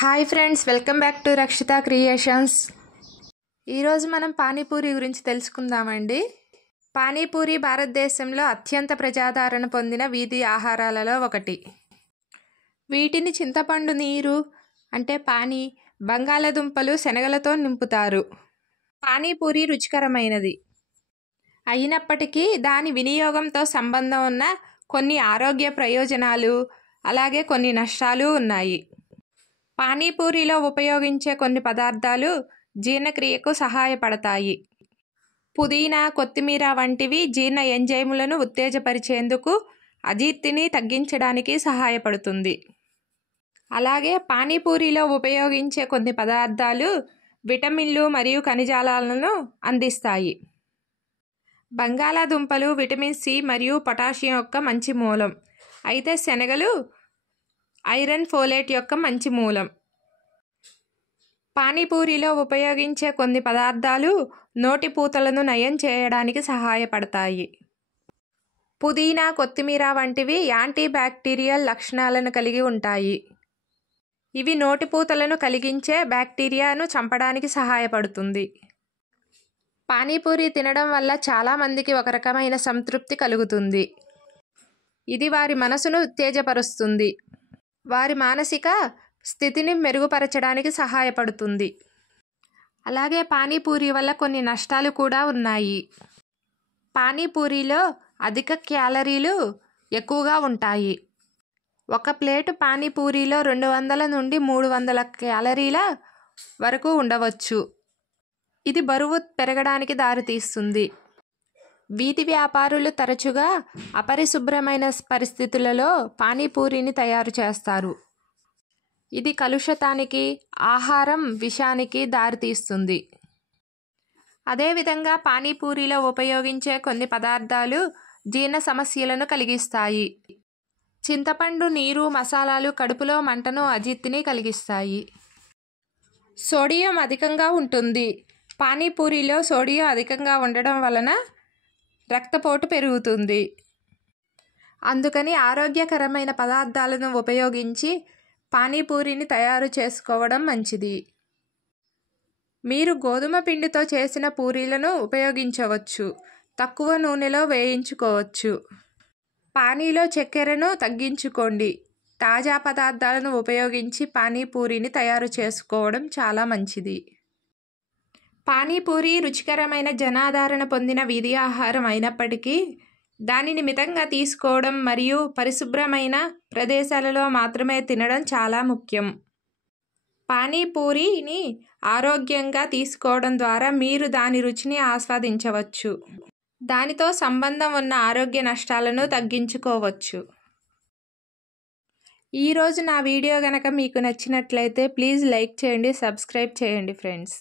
Hi friends, welcome back to Rakshita creations. ఈరోజు మనం పానీపూరి గురించి తెలుసుకుందామండి. పానీపూరి భారతదేశంలో అత్యంత ప్రజాదరణ పొందిన వీధి ఆహారాలలో ఒకటి. వీటిని చింతపండు నీరు అంటే పానీ, బంగాళదుంపలు, శనగలతో నింపుతారు. పానీపూరి రుచికరమైనది అయినప్పటికీ దాని వినియోగంతో సంబంధం ఉన్న కొన్ని ఆరోగ్య ప్రయోజనాలు అలాగే కొన్ని నష్టాలు ఉన్నాయి. పానీపూరిలో ఉపయోగించే కొన్ని పదార్థాలు జీర్ణక్రియకు సహాయపడతాయి. పుదీనా, కొత్తిమీర వంటివి జీర్ణ ఎంజైములను ఉత్తేజపరిచేందుకు, అజీర్తిని తగ్గించడానికి సహాయపడుతుంది. అలాగే పానీపూరిలో ఉపయోగించే కొన్ని పదార్థాలు విటమిన్లు మరియు ఖనిజాలను అందిస్తాయి. బంగాళాదుంపలు విటమిన్ సి మరియు పొటాషియం యొక్క మంచి మూలం, అయితే శనగలు ఐరన్, ఫోలేట్ యొక్క మంచి మూలం. పానీపూరిలో ఉపయోగించే కొన్ని పదార్థాలు నోటి పూతలను నయం చేయడానికి సహాయపడతాయి. పుదీనా, కొత్తిమీర వంటివి యాంటీ బ్యాక్టీరియల్ లక్షణాలను కలిగి ఉంటాయి. ఇవి నోటిపూతలను కలిగించే బ్యాక్టీరియాను చంపడానికి సహాయపడుతుంది. పానీపూరి తినడం వల్ల చాలామందికి ఒక రకమైన సంతృప్తి కలుగుతుంది. ఇది వారి మనసును ఉత్తేజపరుస్తుంది, వారి మానసిక స్థితిని మెరుగుపరచడానికి సహాయపడుతుంది. అలాగే పానీపూరి వల్ల కొన్ని నష్టాలు కూడా ఉన్నాయి. పానీపూరిలో అధిక క్యాలరీలు ఎక్కువగా ఉంటాయి. ఒక ప్లేటు పానీపూరిలో 200 నుండి 300 క్యాలరీల వరకు ఉండవచ్చు. ఇది బరువు పెరగడానికి దారితీస్తుంది. వీధి వ్యాపారులు తరచుగా అపరిశుభ్రమైన పరిస్థితులలో పానీపూరిని తయారు చేస్తారు. ఇది కలుషితానికి, ఆహారం విషానికి దారితీస్తుంది. అదేవిధంగా పానీపూరిలో ఉపయోగించే కొన్ని పదార్థాలు జీర్ణ సమస్యలను కలిగిస్తాయి. చింతపండు నీరు, మసాలాలు కడుపులో మంటను, అజీర్తిని కలిగిస్తాయి. సోడియం అధికంగా ఉంటుంది. పానీపూరిలో సోడియం అధికంగా ఉండడం వలన రక్తపోటు పెరుగుతుంది. అందుకని ఆరోగ్యకరమైన పదార్థాలను ఉపయోగించి పానీపూరిని తయారు చేసుకోవడం మంచిది. మీరు గోధుమ పిండితో చేసిన పూరీలను ఉపయోగించవచ్చు. తక్కువ నూనెలో వేయించుకోవచ్చు. పానీలో చక్కెరను తగ్గించుకోండి. తాజా పదార్థాలను ఉపయోగించి పానీపూరిని తయారు చేసుకోవడం చాలా మంచిది. పానీపూరి రుచికరమైన జనాదరణ పొందిన వీధి ఆహారం అయినప్పటికీ దానిని మితంగా తీసుకోవడం మరియు పరిశుభ్రమైన ప్రదేశాలలో మాత్రమే తినడం చాలా ముఖ్యం. పానీపూరిని ఆరోగ్యంగా తీసుకోవడం ద్వారా మీరు దాని రుచిని ఆస్వాదించవచ్చు. దానితో సంబంధం ఉన్న ఆరోగ్య నష్టాలను తగ్గించుకోవచ్చు. ఈరోజు నా వీడియో గనక మీకు నచ్చినట్లయితే ప్లీజ్ లైక్ చేయండి, సబ్స్క్రైబ్ చేయండి ఫ్రెండ్స్.